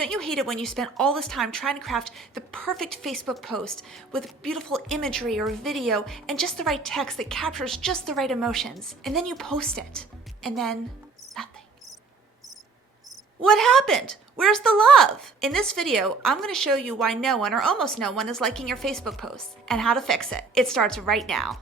Don't you hate it when you spend all this time trying to craft the perfect Facebook post with beautiful imagery or video and just the right text that captures just the right emotions, and then you post it, and then nothing? What happened? Where's the love? In this video, I'm going to show you why no one or almost no one is liking your Facebook posts and how to fix it. It starts right now.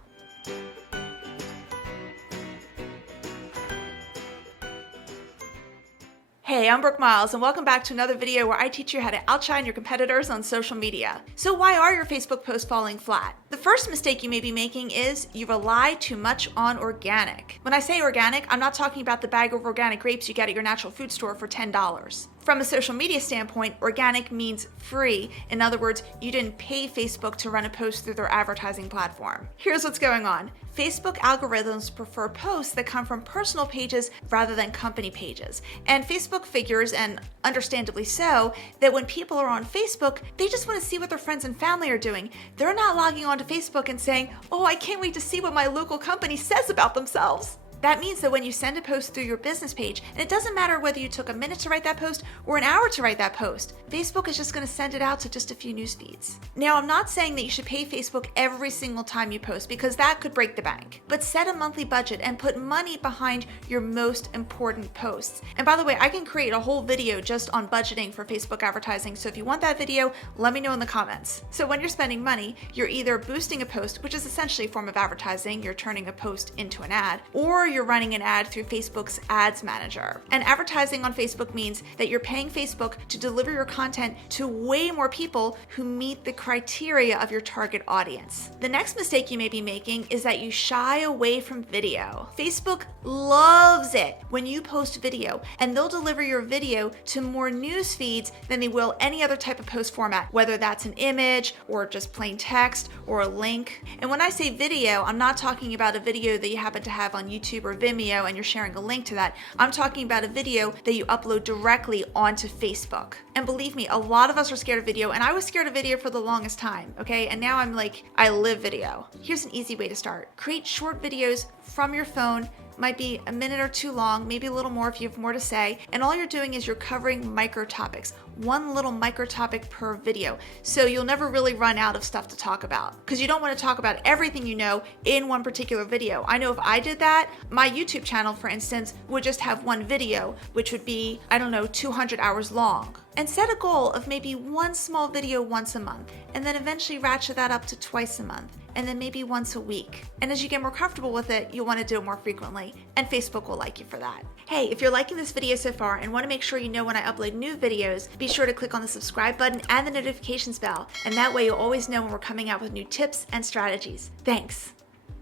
Hey, I'm Brooke Miles, and welcome back to another video where I teach you how to outshine your competitors on social media. So why are your Facebook posts falling flat? The first mistake you may be making is you rely too much on organic. When I say organic, I'm not talking about the bag of organic grapes you get at your natural food store for $10. From a social media standpoint, organic means free. In other words, you didn't pay Facebook to run a post through their advertising platform. Here's what's going on. Facebook algorithms prefer posts that come from personal pages rather than company pages. And Facebook figures, and understandably so, that when people are on Facebook, they just want to see what their friends and family are doing. They're not logging onto Facebook and saying, "Oh, I can't wait to see what my local company says about themselves." That means that when you send a post through your business page, and it doesn't matter whether you took a minute to write that post or an hour to write that post, Facebook is just going to send it out to just a few news feeds. Now, I'm not saying that you should pay Facebook every single time you post because that could break the bank, but set a monthly budget and put money behind your most important posts. And by the way, I can create a whole video just on budgeting for Facebook advertising, so if you want that video, let me know in the comments. So when you're spending money, you're either boosting a post, which is essentially a form of advertising, you're turning a post into an ad, or you're running an ad through Facebook's ads manager. And advertising on Facebook means that you're paying Facebook to deliver your content to way more people who meet the criteria of your target audience. The next mistake you may be making is that you shy away from video. Facebook loves it when you post video, and they'll deliver your video to more news feeds than they will any other type of post format, whether that's an image or just plain text or a link. And when I say video, I'm not talking about a video that you happen to have on YouTube or Vimeo and you're sharing a link to that. I'm talking about a video that you upload directly onto Facebook. And believe me, a lot of us are scared of video, and I was scared of video for the longest time, okay? And now I'm like, I live video. Here's an easy way to start. Create short videos from your phone. Might be a minute or two long, maybe a little more if you have more to say. And all you're doing is you're covering micro topics, one little micro topic per video. So you'll never really run out of stuff to talk about because you don't want to talk about everything you know in one particular video. I know if I did that, my YouTube channel, for instance, would just have one video, which would be, 200 hours long. And set a goal of maybe one small video once a month, and then eventually ratchet that up to twice a month, and then maybe once a week. And as you get more comfortable with it, you'll want to do it more frequently, and Facebook will like you for that. Hey, if you're liking this video so far and want to make sure you know when I upload new videos, be sure to click on the subscribe button and the notifications bell, and that way you'll always know when we're coming out with new tips and strategies. Thanks.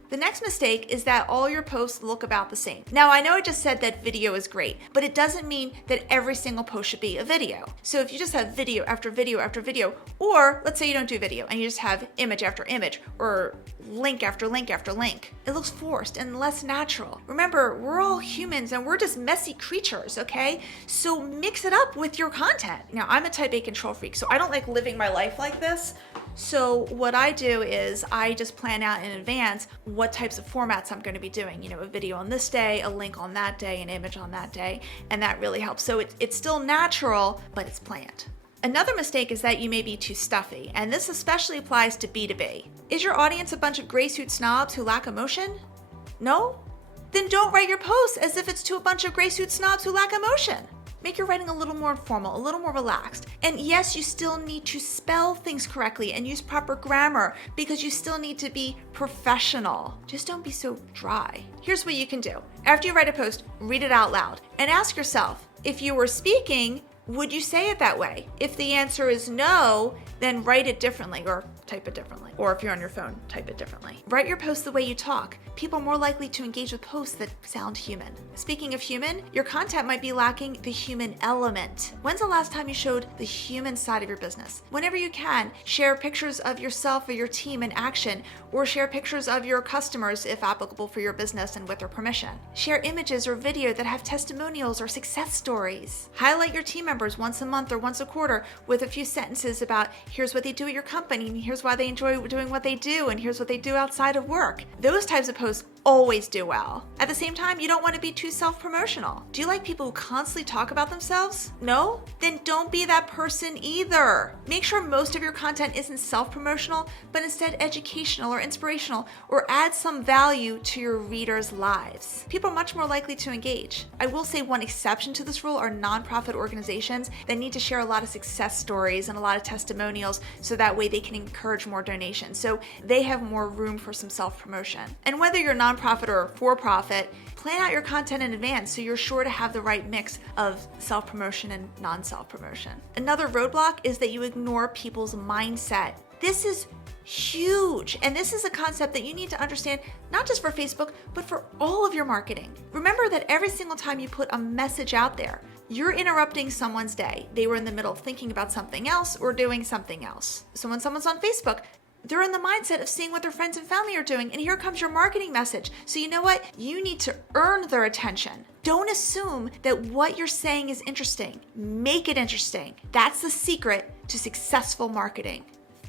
The next mistake is that all your posts look about the same. Now, I know I just said that video is great, but it doesn't mean that every single post should be a video. So if you just have video after video after video, or let's say you don't do video and you just have image after image or link after link after link, it looks forced and less natural. Remember, we're all humans and we're just messy creatures, okay? So mix it up with your content. Now, I'm a type A control freak, so I don't like living my life like this. So what I do is I just plan out in advance what types of formats I'm going to be doing. A video on this day, a link on that day, an image on that day, and that really helps. So it's still natural, but it's planned. Another mistake is that you may be too stuffy, and this especially applies to B2B. Is your audience a bunch of gray suit snobs who lack emotion? No? Then don't write your posts as if it's to a bunch of gray suit snobs who lack emotion. Make your writing a little more informal, a little more relaxed. And yes, you still need to spell things correctly and use proper grammar because you still need to be professional. Just don't be so dry. Here's what you can do. After you write a post, read it out loud and ask yourself, if you were speaking, would you say it that way? If the answer is no, then write it differently or type it differently. Or if you're on your phone, type it differently. Write your posts the way you talk. People are more likely to engage with posts that sound human. Speaking of human, your content might be lacking the human element. When's the last time you showed the human side of your business? Whenever you can, share pictures of yourself or your team in action, or share pictures of your customers if applicable for your business and with their permission. Share images or video that have testimonials or success stories. Highlight your team members once a month or once a quarter with a few sentences about here's what they do at your company, and here's why they enjoy doing what they do, and here's what they do outside of work. Those types of posts always do well. At the same time, you don't want to be too self-promotional. Do you like people who constantly talk about themselves? No? Then don't be that person either. Make sure most of your content isn't self-promotional, but instead educational or inspirational, or add some value to your readers' lives. People are much more likely to engage. I will say one exception to this rule are nonprofit organizations that need to share a lot of success stories and a lot of testimonials so that way they can encourage more donations. So they have more room for some self-promotion. And whether you're nonprofit or for-profit, plan out your content in advance so you're sure to have the right mix of self-promotion and non-self-promotion. Another roadblock is that you ignore people's mindset. This is huge, and this is a concept that you need to understand not just for Facebook, but for all of your marketing. Remember that every single time you put a message out there, you're interrupting someone's day. They were in the middle of thinking about something else or doing something else. So when someone's on Facebook, they're in the mindset of seeing what their friends and family are doing, and here comes your marketing message. So you know what? You need to earn their attention. Don't assume that what you're saying is interesting. Make it interesting. That's the secret to successful marketing.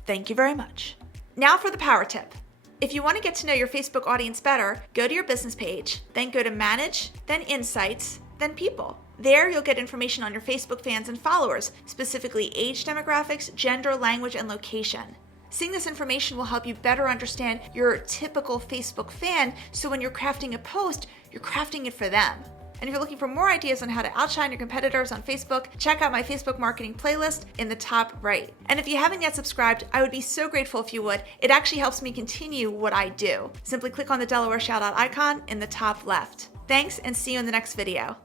Thank you very much. Now for the power tip. If you want to get to know your Facebook audience better, go to your business page, then go to Manage, then Insights, then People. There you'll get information on your Facebook fans and followers, specifically age demographics, gender, language, and location. Seeing this information will help you better understand your typical Facebook fan, so when you're crafting a post, you're crafting it for them. And if you're looking for more ideas on how to outshine your competitors on Facebook, check out my Facebook marketing playlist in the top right. And if you haven't yet subscribed, I would be so grateful if you would. It actually helps me continue what I do. Simply click on the Delaware ShoutOut icon in the top left. Thanks, and see you in the next video.